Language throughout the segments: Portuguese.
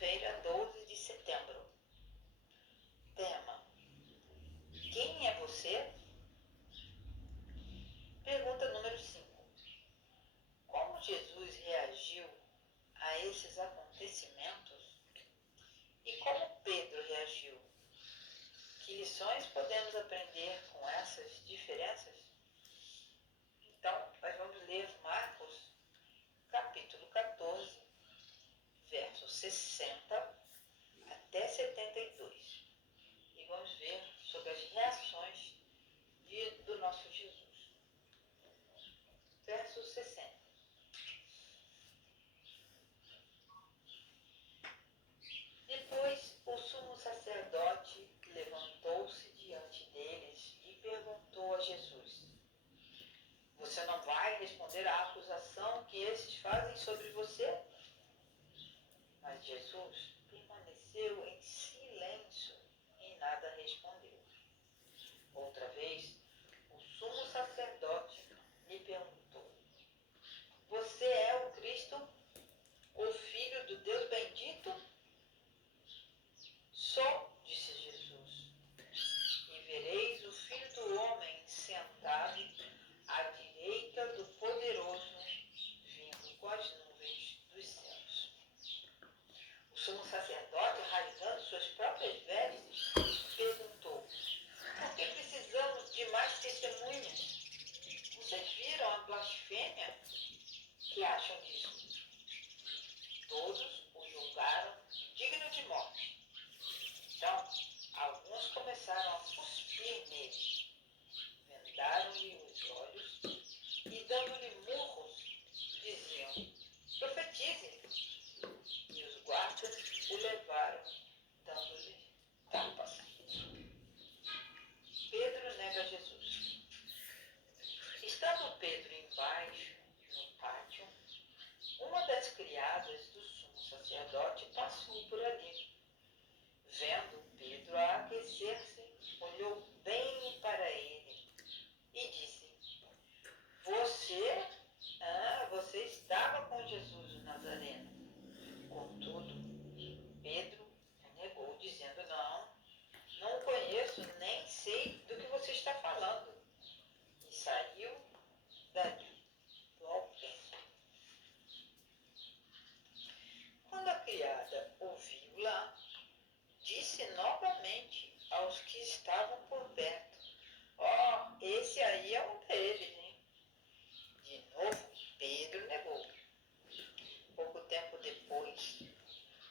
Quinta-feira, 12 de setembro. Tema: quem é você? Pergunta número 5. Como Jesus reagiu a esses acontecimentos? E como Pedro reagiu? Que lições podemos aprender com essas diferenças? Então, nós vamos ler Marcos, capítulo 14, versos 60 até 72. E vamos ver sobre as reações do nosso Jesus. Verso 60. Depois o sumo sacerdote levantou-se diante deles e perguntou a Jesus: Você não vai responder à acusação que esses fazem sobre você? Mas Jesus permaneceu em silêncio e nada respondeu. Outra vez, o sumo sacerdote lhe perguntou: Você é o Cristo, o Filho do Deus bendito? Sou, disse Jesus, e vereis o Filho do Homem sentado à direita do Poderoso, vindo com as nuvens dos céus. O sumo sacerdote, rasgando suas próprias vestes, perguntou: Por que precisamos de mais testemunhas? Vocês viram a blasfêmia? Que acham disso? Todos o julgaram digno de morte. Então, alguns começaram a cuspir nele, vendaram-lhe os olhos e, dando-lhe murros, diziam: Profetize! E os guardas o levaram, dando-lhe tapas. Pedro nega Jesus. Estando Pedro embaixo, no pátio, uma das criadas do sumo sacerdote passou por ali. Vendo Pedro a aquecer-se, olhou bem para ele e disse: Você estava com Jesus o Nazareno. Contudo, Pedro negou, dizendo: Não o conheço, nem sei do que você está falando. E saiu dali do alpendre. Quando a criada ouviu-la, disse novamente aos que estavam por perto: Esse aí é um deles, hein? De novo, Pedro negou. Pouco tempo depois,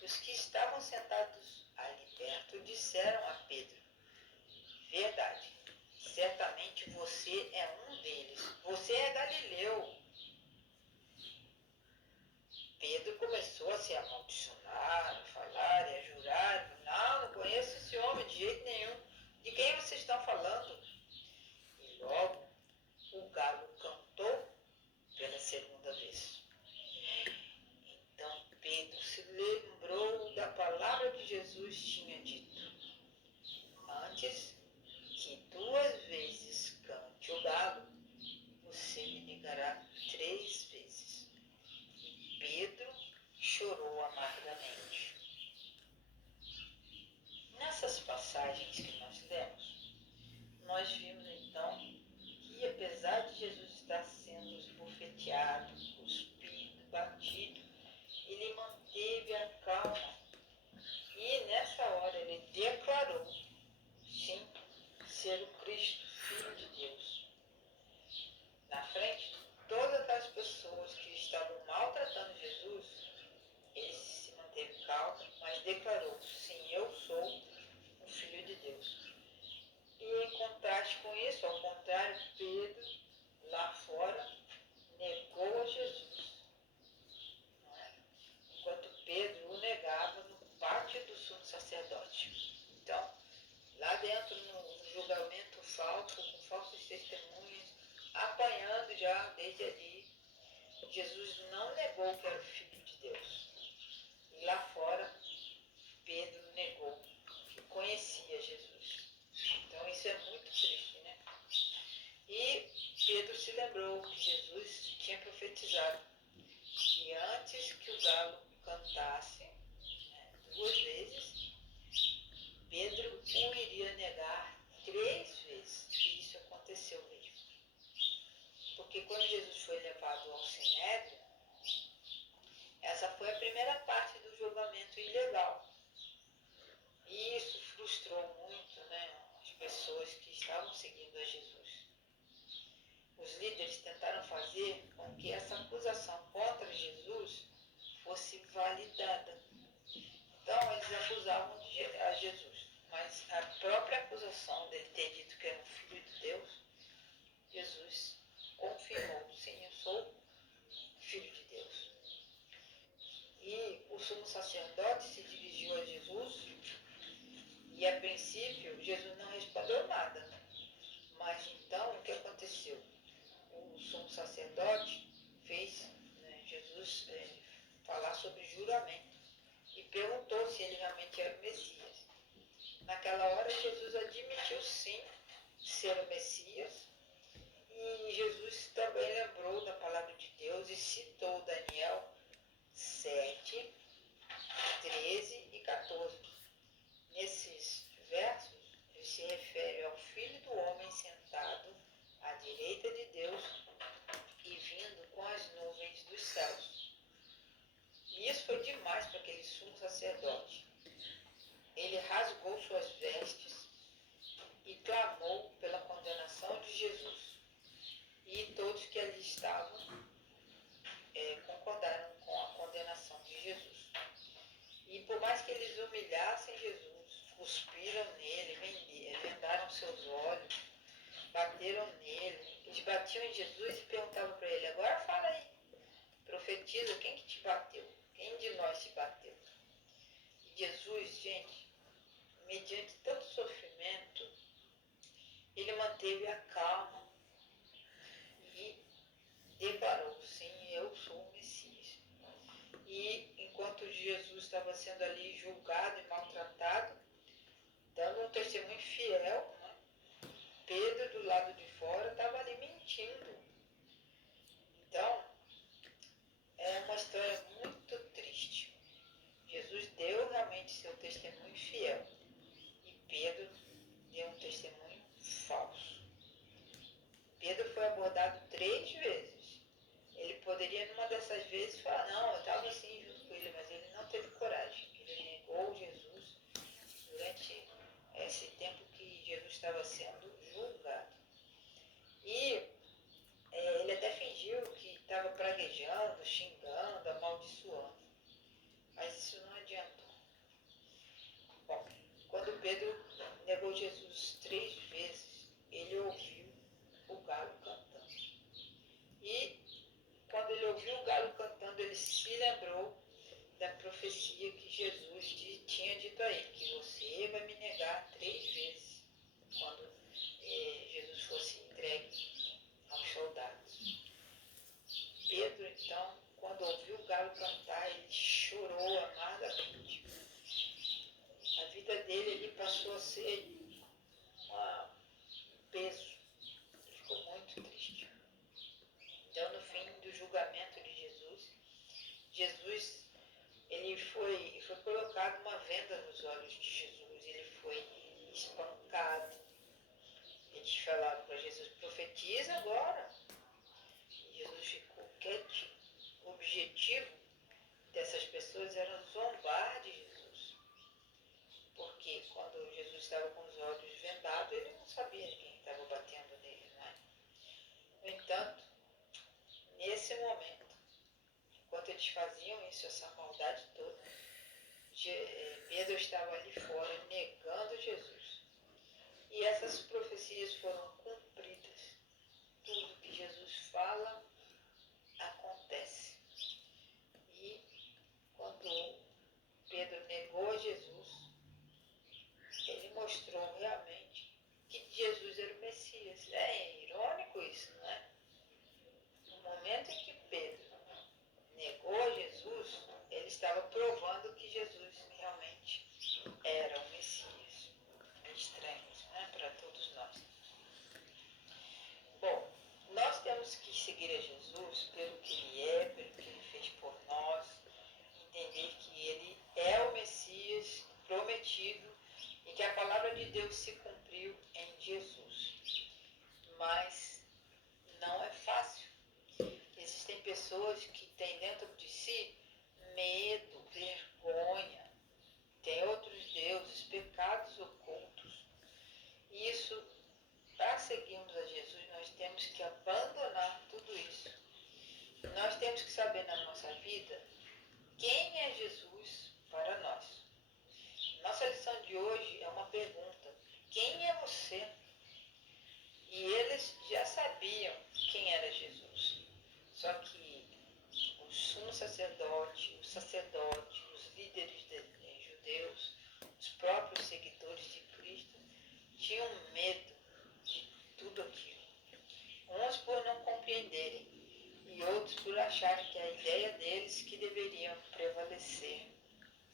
os que estavam sentados ali perto disseram a Pedro: Verdade, certamente você é um deles. Você é Galileu. Pedro começou a se amaldiçoar, a falar e a jurar: Não conheço esse homem de jeito nenhum. De quem vocês estão falando? E logo o galo cantou pela segunda vez. Então Pedro se lembrou da palavra que Jesus tinha dito: Antes que 2 vezes cante o galo, você me negará 3 vezes. E Pedro chorou amargamente. Nessas passagens que nós lemos, nós vimos então que, apesar de Jesus estar sendo esbofeteado, cuspido, batido, ele manteve a calma e nessa hora ele declarou, sim, ser o Cristo, Filho de Deus. Na frente de todas as pessoas que estavam maltratando Jesus, ele se manteve calmo, mas declarou: Sim, eu sou o Filho de Deus. E em contraste com isso, ao contrário, Pedro, lá fora, negou a Jesus. Não é? Enquanto Pedro o negava no pátio do sumo sacerdote. Então, lá dentro, no julgamento falso, com falsas testemunhas, apanhando já desde ali, Jesus não negou que era o Filho de Deus. E lá fora, Pedro negou que conhecia Jesus. Então isso é muito triste, né? E Pedro se lembrou que Jesus tinha profetizado que antes que o galo cantasse, né, 2 vezes, Pedro o iria negar 3 vezes. E isso aconteceu mesmo. Porque quando Jesus foi levado ao Sinédrio, essa foi a primeira parte do julgamento ilegal. E isso frustrou muito, né, as pessoas que estavam seguindo a Jesus. Os líderes tentaram fazer com que essa acusação contra Jesus fosse validada. Então, eles acusavam a Jesus, mas a própria acusação dele ter dito que era um filho de Deus, Jesus confirmou: sim, eu sou filho de Deus. E o sumo sacerdote se dirigiu a Jesus e, a princípio, Jesus não respondeu nada. Mas então, o que aconteceu? O sumo sacerdote fez, né, Jesus falar sobre juramento e perguntou se ele realmente era o Messias. Naquela hora, Jesus admitiu sim ser o Messias, e Jesus também lembrou da palavra de Deus e citou Daniel 7, 13 e 14. Nesses versos, ele se refere ao Filho do Homem sentado à direita de Deus e vindo com as nuvens dos céus. E isso foi demais para aquele sumo sacerdote. Ele rasgou suas vestes e clamou pela condenação de Jesus. E todos que ali estavam concordaram com a condenação de Jesus. E por mais que eles humilhassem Jesus, cuspiram nele, vendaram seus olhos, bateram nele, eles batiam em Jesus e perguntavam para ele: agora fala aí, profetiza, quem que te bateu? Quem de nós te bateu? E Jesus, gente, mediante tanto sofrimento, ele manteve a calma e declarou: sim, eu sou o Messias. E enquanto Jesus estava sendo ali julgado e maltratado, dando um testemunho fiel, né, Pedro, do lado de fora, estava ali mentindo. Então, é uma história muito triste. Jesus deu realmente seu testemunho fiel e Pedro deu um testemunho falso. Pedro foi abordado 3 vezes. Ele poderia, numa dessas vezes, falar: não, eu estava assim junto com ele, mas ele não teve coragem. Ele negou Jesus durante esse tempo que Jesus estava sendo julgado. E ele até fingiu que estava praguejando, xingando, amaldiçoando. Mas isso não adiantou. Bom, quando Pedro negou Jesus 3 vezes, ele ouviu o galo cantando. E quando ele ouviu o galo cantando, ele se lembrou da profecia que Jesus tinha dito a ele, que você vai me negar 3 vezes, quando Jesus fosse entregue aos soldados. Pedro, então, quando ouviu o galo cantar, ele chorou amargamente. A vida dele ali passou a ser um peso. Ele ficou muito triste. Então, no fim do julgamento de Jesus ele foi colocado uma venda nos olhos de Jesus, ele foi espancado. Eles falaram para Jesus: profetiza agora. E Jesus ficou quietinho. O objetivo dessas pessoas era zombar de Jesus. Porque quando Jesus estava com os olhos vendados, ele não sabia de quem estava batendo nele, não é? No entanto, nesse momento, enquanto eles faziam isso, essa maldade toda, Pedro estava ali fora negando Jesus. E essas profecias foram cumpridas. Tudo que Jesus fala acontece. E quando Pedro negou Jesus, ele mostrou realmente que Jesus era o Messias. É irônico isso, não é? No momento em que Pedro negou Jesus, ele estava provando que Jesus realmente era o Messias. É estranho, né, para todos nós. Bom, nós temos que seguir a Jesus pelo que ele é, pelo que ele fez por nós, entender que ele é o Messias Antigo e que a palavra de Deus se cumpriu em Jesus. Mas não é fácil. Existem pessoas que têm dentro de si medo, vergonha, tem outros deuses, pecados ocultos. E isso, para seguirmos a Jesus, nós temos que abandonar tudo isso. Nós temos que saber na nossa vida quem é Jesus para nós. Nossa lição de hoje é uma pergunta: quem é você? E eles já sabiam quem era Jesus. Só que o sumo sacerdote, os líderes judeus, os próprios seguidores de Cristo, tinham medo de tudo aquilo. Uns por não compreenderem e outros por acharem que a ideia deles que deveriam prevalecer,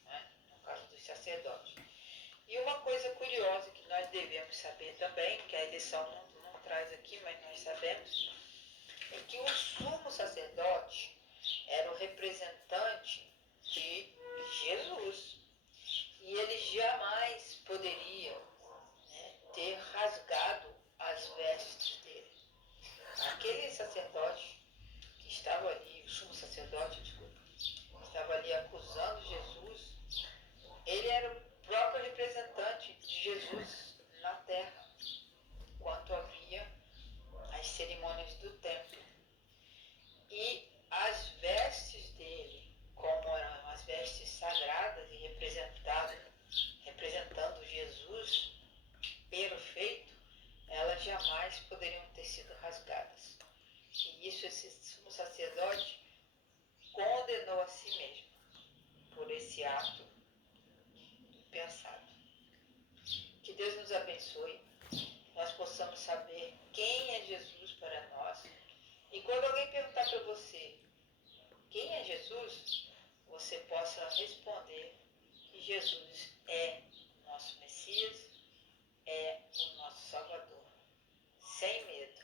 né? No caso dos sacerdotes. E uma coisa curiosa que nós devemos saber também, que a lição não traz aqui, mas nós sabemos, é que o sumo sacerdote era o representante de Jesus. E ele jamais poderia, né, ter rasgado as vestes dele. Aquele sacerdote que estava ali, o sumo sacerdote, desculpa, estava ali acusando Jesus, ele era o próprio representante de Jesus na terra, enquanto havia as cerimônias do templo. E as vestes dele, como eram as vestes sagradas e representando Jesus perfeito, elas jamais poderiam ter sido rasgadas. E isso esse sumo sacerdote condenou a si mesmo por esse ato impensado. Que Deus nos abençoe, nós possamos saber quem é Jesus para nós. E quando alguém perguntar para você quem é Jesus, você possa responder que Jesus é nosso Messias, é o nosso Salvador, sem medo.